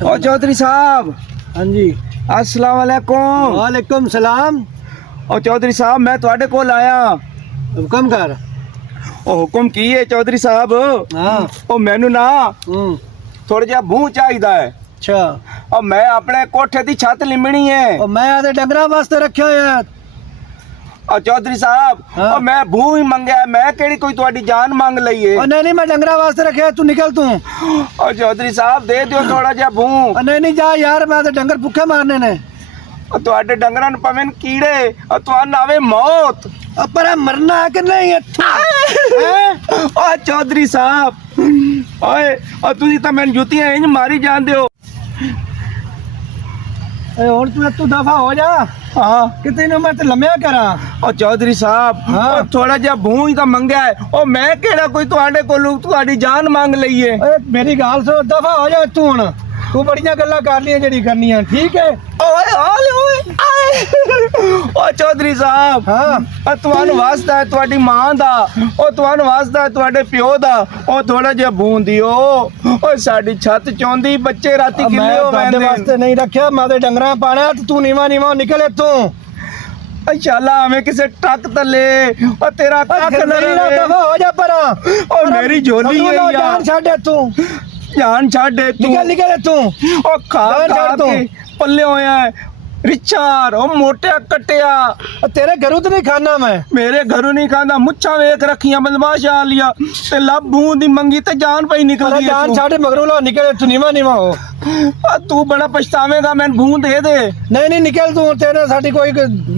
और चौधरी साहब। हाँ जी। अस्सलाम वालेकुम। वालेकुम सलाम। और चौधरी साहब मैं तुहाडे कोल आया। हुक्म कर। हुक्म की है चौधरी साहब? हाँ। ओ मैनू ना थोड़ा जिहा भूह चाहिदा है। अच्छा। और मैं अपने कोठे दी छत लिमनी है। और मैं आदे डंगरा वास्ते रखा होया। और चौधरी साहब हाँ। और मैं भूह ही मंगया, मैं केड़ी कोई तुहाडी जान मांग लई है। और नहीं मैं डंगरा वास्ते रखे, तू निकल तू। और चौधरी साहब दे दियो थोड़ा जिहा भूह। और नहीं जा यार, मैं आदे डंगर भुखे मारने ने। और तुहाडे डंगरां नूं पवेन कीड़े और तुहानू आवे मौत। पर मरना है कि नहीं है? और चौधरी साहब ओए और तुसी तां मैनूं जुत्तियां इंज मारी जांदे हो। और तू दफा हो जा। हाँ कितने मैं ते लम्या करा। और चौधरी साहब हाँ। और थोड़ा जिहा भूह ही तां मंगया है। और मैं केड़ा कोई तुहाडे कोलों तुहाडी जान मांग लई है। मेरी गाल सुन, दफा हो जा तू हुण। तू बड़ियां गल्लां कर लियां जेड़ी करनियां, ठीक है? ओए ओए ओए ओ चौधरी साहब हाँ। तुहानू वास्ता है तुहाडी मां दा, ओ तुहानू वास्ता है तुहाडे प्यो दा। ओ थोड़ा जिहा भूह दियो। ओ साडी छत चौंदी बच्चे राती किले मैं हो तुहाडे वास्ते नहीं रखिया, मैं ते डंगरां पाणा। तू नीवा निकल इत्थों। इंशाल्लाह हमें किसे टक तले और तेरा कख न रहे। दफा हो जा परा। और मेरी झोली है यार। जान छाड़ तू। जान छाड़ दे तू। निकल तू। और खा जान खा छाड़ तू। के पल्ले होया है रिचार ओ मोटा कटिया। तेरे घरों तो नहीं खाना मैं। मेरे घरों नहीं खांदा, मुच्छा वेख रखियां बदमाशा लिया ते लब भूह दी मंगी ते जान पई निकलदी है। जान छाड़े मगरों लो निकल तू। नीवा हो। तू बड़ा पछतावेगा, मैं भूह दे दे। नहीं निकल तू। तेरे साडी कोई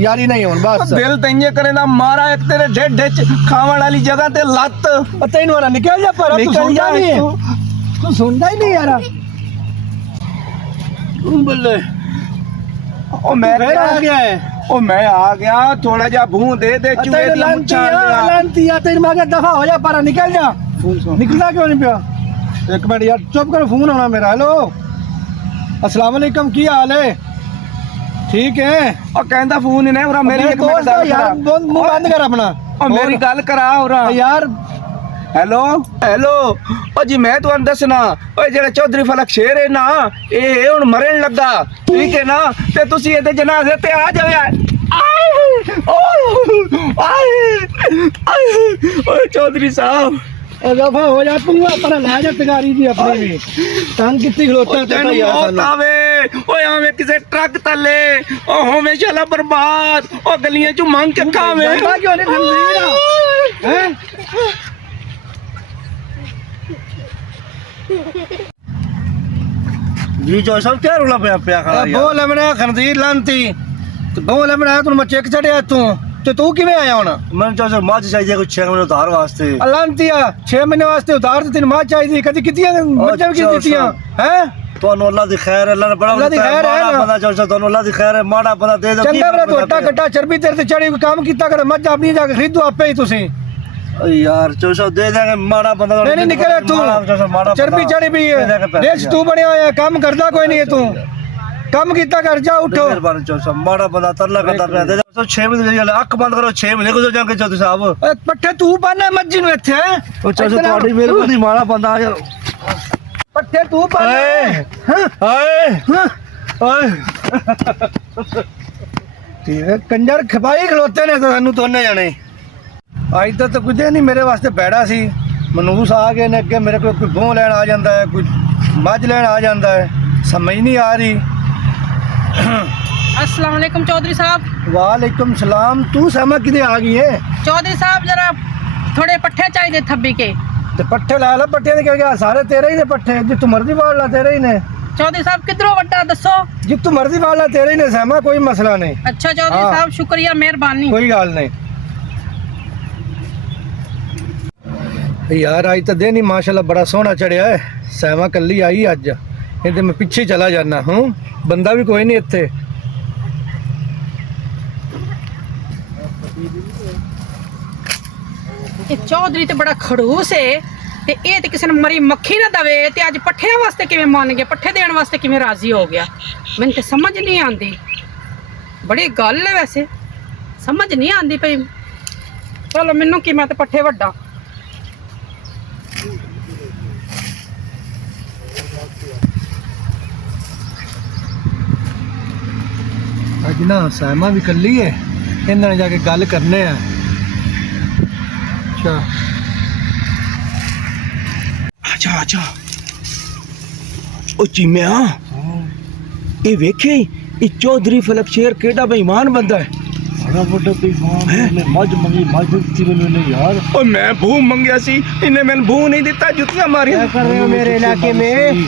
यारी नहीं होन बस। दिल तंजे करेंदा मारा एक तेरे ढेड च खावण वाली जगह ते लत। तैनू वाला निकल जा पर। तू सुनदा नहीं। तू सुनदा ही नहीं यार। बल्ले ओ मैं आ गया है। ओ मैं आ गया, थोड़ा जा भूह दे दे चूहे दी मुच्छा लिया। लांतिया तेरे मां दफा हो जा पर। निकल जा। निकलना क्यों नहीं पिया? एक मिनट यार, चुप कर। फोन आना मेरा। हेलो अस्सलाम वालेकुम, की हाल है? ठीक है। और कहंदा फोन ही नहीं उरा मेरी एक मिनट दोस्त यार, मुंह बंद कर अपना। और मेरी गल करा उरा यार। हेलो हेलो ओ जी मैं तुहानू दसना, ओ जेड़ा चौधरी फलक शेर है ना, ये हुण मरन लगा, ठीक है ना? ते तुसी इहदे जनाजे ते आ जाओ। ओ चौधरी साहब दफा हो जा तू। अपना लै जा तगारी जी अपनी भी। तंग कितनी खलोता तेनू मौत आवे। ओए आवे किसे ट्रक तले ओ होवे चला बर्बाद। ओ गलियां चों मंग के खावे। क्यों नहीं खंजीर हैं? जी जो सब क्या रोला पिया खड़ा यार। बोल अपना खंजीर लांती। तो बोल अपना तू मैं चेक चढ़िया तू। तो तू किवें आया हुण? मैं जो सब मज चाहिए कुछ 6 महीने उधार वास्ते। लांतिया 6 महीने वास्ते उधार ते तेन मां चाहिदी। कदी कितियां मज्जां की दित्तियां हैं? ਤੁਹਾਨੂੰ ਅੱਲਾ ਦੀ ਖੈਰ ਹੈ। ਅੱਲਾ ਨੇ ਬੜਾ ਅੱਲਾ ਦੀ ਖੈਰ ਹੈ ਨਾ। ਬੰਦਾ ਜੋ ਤੁਹਾਨੂੰ ਅੱਲਾ ਦੀ ਖੈਰ ਹੈ। ਮਾੜਾ ਬੰਦਾ ਦੇ ਦੋ। ਚੰਗਾ ਬਰਾ ਤੁਹਾਡਾ ਕੱਟਾ ਚਰਬੀ ਤੇਰੇ ਤੇ ਚੜੀ। ਕੋਈ ਕੰਮ ਕੀਤਾ ਕਰ। ਮੱਝ ਆਪਣੀ ਜਾ ਕੇ ਖਰੀਦੋ ਆਪੇ ਹੀ ਤੁਸੀਂ। ਯਾਰ ਜੋ ਸੋ ਦੇ ਦੇਂਗੇ। ਮਾੜਾ ਬੰਦਾ ਨਹੀਂ ਨਿਕਲੇ ਤੂੰ। ਚਰਬੀ ਚੜੀ ਪਈ ਹੈ। ਦੇਸ਼ ਤੂੰ ਬਣਿਆ ਹੋਇਆ। ਕੰਮ ਕਰਦਾ ਕੋਈ ਨਹੀਂ ਤੂੰ। ਕੰਮ ਕੀਤਾ ਕਰ। ਜਾ ਉਠੋ। ਮਿਹਰਬਾਨੀ ਜੋ ਸੋ ਮਾੜਾ ਬੰਦਾ ਤਰਲਾ ਕਰਦਾ ਪਿਆ। ਦੇ ਦੋ 6 ਮਹੀਨੇ ਦੀ ਅੱਖ ਬੰਦ ਕਰੋ। 6 ਮਹੀਨੇ ਗੁਜ਼ਰ ਜਾਣਗੇ ਚੌਧਰੀ ਸਾਹਿਬ। ਪੱਠੇ ਤੂੰ ਪਾਣਾ ਮੱਝੀ ਨੂੰ ਇੱਥੇ। ਉਹ ਚੌਧਰੀ ਤੁਹਾਡੀ ਮਿਹਰਬਾਨੀ। ਮਾੜਾ ਬੰਦਾ ਪੱਠੇ ਤੂੰ ਪਾਣਾ। ਹਾਏ ਹਾਏ ਠੀਕ ਹੈ। ਕੰਜਰ ਖਪਾਈ ਖਲੋਤੇ ਨੇ ਸਾਨੂੰ ਦੋਨੇ ਜਾਣੇ। ਅੱਜ ਤਾਂ ਕੁਝ ਨਹੀਂ ਮੇਰੇ ਵਾਸਤੇ ਬੈੜਾ ਸੀ। ਮਨੂਸ ਆ ਗਏ ਨੇ ਅੱਗੇ ਮੇਰੇ ਕੋਲ। ਕੋਈ ਭੋਂ ਲੈਣ ਆ ਜਾਂਦਾ ਹੈ, ਕੋਈ ਮੱਝ ਲੈਣ ਆ ਜਾਂਦਾ ਹੈ। ਸਮਝ ਨਹੀਂ ਆ ਰਹੀ। अस्सलाम वालेकुम चौधरी साहब। वालेकुम सलाम। तू समा किधे आ गई है? चौधरी साहब जरा थोड़े पट्ठे चाहिए थब्बी के। ते पट्ठे ला ला। पट्ठे ने क्या सारे तेरे ही ने पट्ठे। जितू मर्जी वाड़ ला तेरे ही ने। चौधरी साहब किधरों वड्डा दसो। जितू मर्जी वाड़ ला तेरे ही ने। समा कोई मसला नहीं। अच्छा चौधरी हाँ। साहब शुक्रिया मेहरबानी। कोई गल नहीं यार। आज तो दिन ही माशाल्लाह बड़ा सोहना चढ़िया है। सैमा कली आई अज। नहीं मैं पिछे चला जाना हूँ। बंदा भी कोई नहीं इत्थे। ये चौधरी तो बड़ा खड़ूस है। ਤੇ ਇਹ ਤੇ ਕਿਸੇ ਨੂੰ ਮਰੀ ਮੱਖੀ ਨਾ ਦਵੇ ਤੇ ਅੱਜ ਪੱਠਿਆਂ ਵਾਸਤੇ ਕਿਵੇਂ ਮੰਨ ਗਿਆ, ਪੱਠੇ ਦੇਣ ਵਾਸਤੇ ਕਿਵੇਂ ਰਾਜ਼ੀ ਹੋ ਗਿਆ। ਮੈਨੂੰ ਤੇ ਸਮਝ ਨਹੀਂ ਆਉਂਦੀ। ਬੜੀ ਗੱਲ ਹੈ ਵੈਸੇ, ਸਮਝ ਨਹੀਂ ਆਉਂਦੀ ਪਈ। ਚਲੋ ਮੈਨੂੰ ਕੀ, ਮੈਂ ਤੇ ਪੱਠੇ ਵੱਡਾ। ਅੱਜ ਨਾ ਸਹਿਮਾ ਵੀ ਕੱਲੀ ਹੈ, ਇਹਨਾਂ ਨਾਲ ਜਾ ਕੇ ਗੱਲ ਕਰਨੇ ਆ। ਅੱਛਾ ਆਜਾ ਆਜਾ। ਉਹ ਚੀਮਿਆ, ਇਹ ਵੇਖੇ ਇਹ ਚੌਧਰੀ ਫਲਕ ਸ਼ੇਰ ਕਿਹੜਾ ਬੇਈਮਾਨ ਬੰਦਾ ਹੈ। बड़ा बड़ा बेईमान ने मज मंगी, मज ਦਿੱਤੀ ਮੈਨੂੰ ਨੇ यार। ਓਏ ਮੈਂ ਭੂ ਮੰਗਿਆ ਸੀ, ਇਹਨੇ ਮੈਨੂੰ ਭੂ ਨਹੀਂ ਦਿੱਤਾ, ਜੁੱਤੀਆਂ ਮਾਰੀਆਂ। कर रहे हो मेरे इलाके में?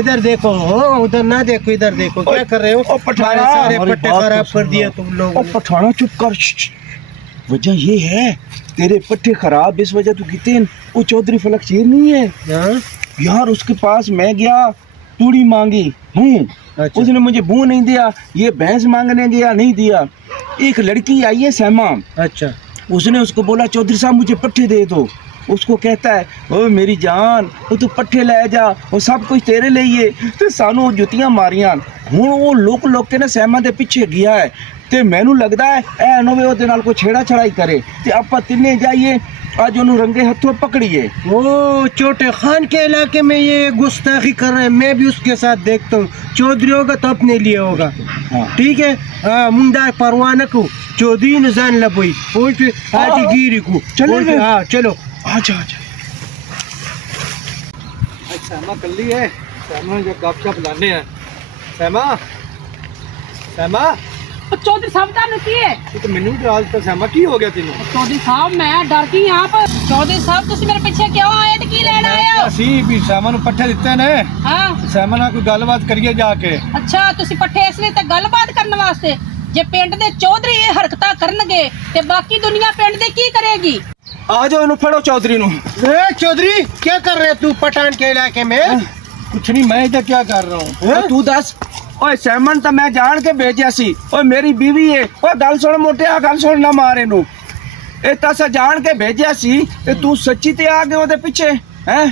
इधर देखो, उधर ना देखो, इधर देखो। क्या कर रहे हो? ओ पठाना, सारे हमारी पट्टे बात खराब तो कर दिया सुनो। तुम लोगों ओ पठाना चुप कर। वजह ये है तेरे पट्टे खराब, इस वजह तू गिते। वो चौधरी फलक शेर नहीं है ने। यार, उसके पास मैं गया, तूड़ी मांगी हूँ, अच्छा। उसने मुझे भू नहीं दिया। ये भैंस मांगने गया, नहीं दिया। एक लड़की आई है सहमा, अच्छा उसने उसको बोला चौधरी साहब मुझे पट्टे दे दो। उसको कहता है ओ मेरी जान, वो तू पट्टे ले जा, वो सब कुछ तेरे लिए। ਤੇ ਸਾਨੂੰ ਜੁੱਤੀਆਂ ਮਾਰੀਆਂ। ਹੁਣ ਉਹ ਲੋਕ ਕੇ ਨਾ ਸਹਿਮਾ ਦੇ ਪਿੱਛੇ ਗਿਆ ਹੈ ਤੇ ਮੈਨੂੰ ਲੱਗਦਾ ਹੈ ਇਹ ਨਾ ਵੀ ਉਹਦੇ ਨਾਲ ਕੋਈ ਛੇੜਾ ਛੜਾਈ ਕਰੇ ਤੇ ਆਪਾਂ ਤਿੰਨੇ ਜਾਈਏ ਅੱਜ ਉਹਨੂੰ ਰੰਗੇ ਹੱਥੋਂ ਪਕੜੀਏ। वो छोटे खान के इलाके में ये गुस्ताखी कर रहे हैं, मैं भी उसके साथ देखता हूँ। चौधरी होगा तो अपने लिए होगा, हाँ। ठीक है। मुंडा परवाना को चौधरी ने जान लबोई आजी गिरी को चलो फिर। हाँ चलो। आजा आजा। सहमा कल्ली है, सहमा जो गपशप लाने हैं। सहमा सहमा ਚੌਧਰੀ ਸਾਹਿਬ ਤੁਹਾਨੂੰ ਕੀ ਹੈ? ये तो मैनू तो आज तक सहमा की हो गया तेनू? ਚੌਧਰੀ ਸਾਹਿਬ ਮੈਂ ਡਰ ਗਈ ਹਾਂ। ਪਰ ਚੌਧਰੀ ਸਾਹਿਬ ਤੁਸੀਂ ਮੇਰੇ ਪਿੱਛੇ ਕਿਉਂ ਆਏ ਤੇ ਕੀ ਲੈਣ ਆਏ ਹੋ? ਅਸੀਂ ਵੀ सहमा ਨੂੰ ਪੱਠੇ ਦਿੱਤੇ ਨੇ, ਹਾਂ सहमा ਨਾਲ ਕੋਈ ਗੱਲਬਾਤ ਕਰੀਏ ਜਾ ਕੇ। ਅੱਛਾ, ਤੁਸੀਂ ਪੱਠੇ ਇਸ ਲਈ ਤੇ ਗੱਲਬਾਤ ਕਰਨ ਵਾਸਤੇ। ਜੇ ਪਿੰਡ ਦੇ ਚੌਧਰੀ ਇਹ ਹਰਕਤਾਂ ਕਰਨਗੇ ਤੇ ਬਾਕੀ ਦੁਨੀਆ ਪਿੰਡ ਦੇ ਕੀ ਕਰੇਗੀ? ਆ ਜਾਓ ਇਹਨੂੰ ਫੜੋ ਚੌਧਰੀ ਨੂੰ। ए चौधरी क्या कर रहे तू पठान के इलाके में? कुछ नहीं, मैं इधर क्या कर रहा हूँ? ਓਏ ਤੂੰ ਦੱਸ। ਓਏ ਸੈਮਨ ਤਾਂ ਮੈਂ ਜਾਣ ਕੇ ਭੇਜਿਆ ਸੀ। ਓਏ ਮੇਰੀ ਬੀਵੀ ਏ। ਓਏ ਗੱਲ ਸੁਣ ਮੋਟਿਆ, ਗੱਲ ਸੁਣ ਨਾ ਮਾਰ ਇਹਨੂੰ। ਇਹ ਤਾਂ ਸਾ ਜਾਣ ਕੇ ਭੇਜਿਆ ਸੀ ਤੇ ਤੂੰ ਸੱਚੀ ਤੇ ਆ ਗਿਆ ਉਹਦੇ ਪਿੱਛੇ ਹੈ।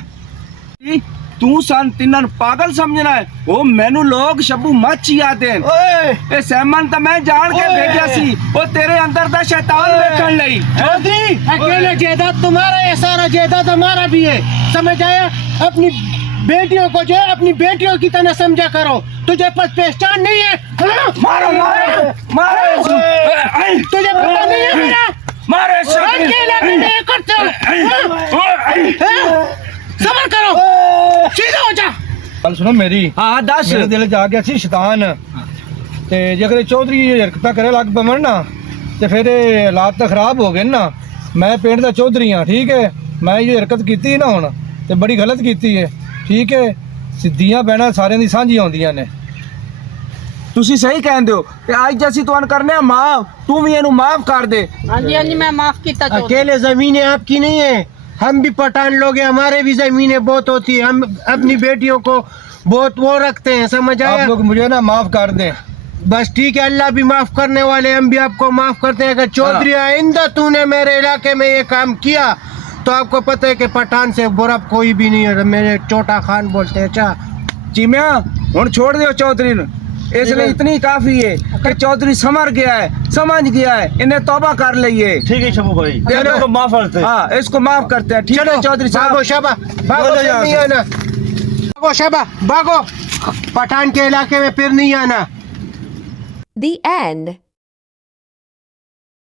ਤੂੰ ਸਨ ਤਿੰਨਾਂ ਨੂੰ ਪਾਗਲ ਸਮਝਣਾ ਹੈ। ਉਹ ਮੈਨੂੰ ਲੋਕ ਸ਼ੱਬੂ ਮੱਛੀ ਆਦੇ ਨੇ। ओए ਇਹ ਸੈਮਨ ਤਾਂ ਮੈਂ ਜਾਣ ਕੇ ਭੇਜਿਆ ਸੀ ਉਹ ਤੇਰੇ ਅੰਦਰ ਦਾ ਸ਼ੈਤਾਨ ਵੇਖਣ ਲਈ। चौधरी अकेले जायदाद तुम्हारा है, सारा जायदाद हमारा भी है, समझ आया? अपनी बेटियों को जो है अपनी बेटियों की तरह समझा करो। तुझे पहचान नहीं है हाँ? ਮਾਰੋ ਮਾਰੋ ਮਾਰੋ ਇਸਨੂੰ। तुझे पता नहीं है मेरा ਮਾਰੋ पठान के इलाके में ये करते हो हाँ? सबर करो, सीधा हो जा। ਗੱਲ ਸੁਣੋ ਮੇਰੀ। ਹਾਂ ਦੱਸ। ਮੇਰੇ ਦਿਲ 'ਚ ਆ ਗਿਆ ਸੀ ਸ਼ੈਤਾਨ, ਤੇ ਜੇਕਰ ਇਹ ਚੌਧਰੀ ਇਹ ਹਰਕਤਾਂ ਕਰੇ ਲੱਗ ਪਵਣ ਨਾ ਤੇ ਫਿਰ ਇਹ ਹਾਲਾਤ ਤਾਂ ਖਰਾਬ ਹੋ ਗਏ ਨਾ। ਮੈਂ ਪਿੰਡ ਦਾ ਚੌਧਰੀ ਹਾਂ, ਠੀਕ ਹੈ। ਮੈਂ ਇਹ ਹਰਕਤ ਕੀਤੀ ਨਾ ਹੁਣ ਤੇ ਬੜੀ ਗਲਤ ਕੀਤੀ ਹੈ, ਠੀਕ ਹੈ। ਸਿੱਧੀਆਂ ਬਹਿਣਾ ਸਾਰਿਆਂ ਦੀ ਸਾਂਝੀਆਂ ਹੁੰਦੀਆਂ ਨੇ। ਤੁਸੀਂ ਸਹੀ ਕਹਿੰਦੇ ਹੋ ਤੇ ਅੱਜ ਅਸੀਂ ਤੁਹਾਨੂੰ ਕਰਨੇ ਆ ਮਾਫ। ਤੂੰ ਵੀ ਇਹਨੂੰ ਮਾਫ ਕਰ ਦੇ। ਹਾਂਜੀ ਹਾਂਜੀ ਮੈਂ ਮਾਫ ਕੀਤਾ ਚੌਧਰੀ। अकेले जमीनें आपकी नहीं है, हम भी पठान लोग हैं, हमारे भी जमीनें बहुत होती है। हम अपनी बेटियों को बहुत वो रखते हैं, समझ आया? आप लोग मुझे ना माफ कर दें बस, ठीक है। अल्लाह भी माफ करने वाले, हम भी आपको माफ करते हैं। अगर चौधरी आइंदा तूने मेरे इलाके में ये काम किया तो आपको पता है कि पठान से बुरा कोई भी नहीं है। मेरे छोटा खान बोलते हैं। अच्छा ਚੀਮਿਆ ਹੁਣ ਛੋੜ ਦਿਓ ਚੌਧਰੀ ਨੂੰ। ਇਸ ਲਈ ਇਤਨੀ ਕਾਫੀ ਹੈ ਕਿ ਚੌਧਰੀ ਸਮਝ ਗਿਆ ਹੈ, समझ गया है। इन्हें तौबा कर लिए। ठीक है शबू भाई, चलो। इसको माफ करते हैं। हाँ इसको माफ करते हैं। ठीक है चौधरी साहब। भागो शाबा, भागो, बोलो फिर यहाँ नहीं से। आना। भागो शाबा, भागो, पठान के इलाके में फिर नहीं आना। The end.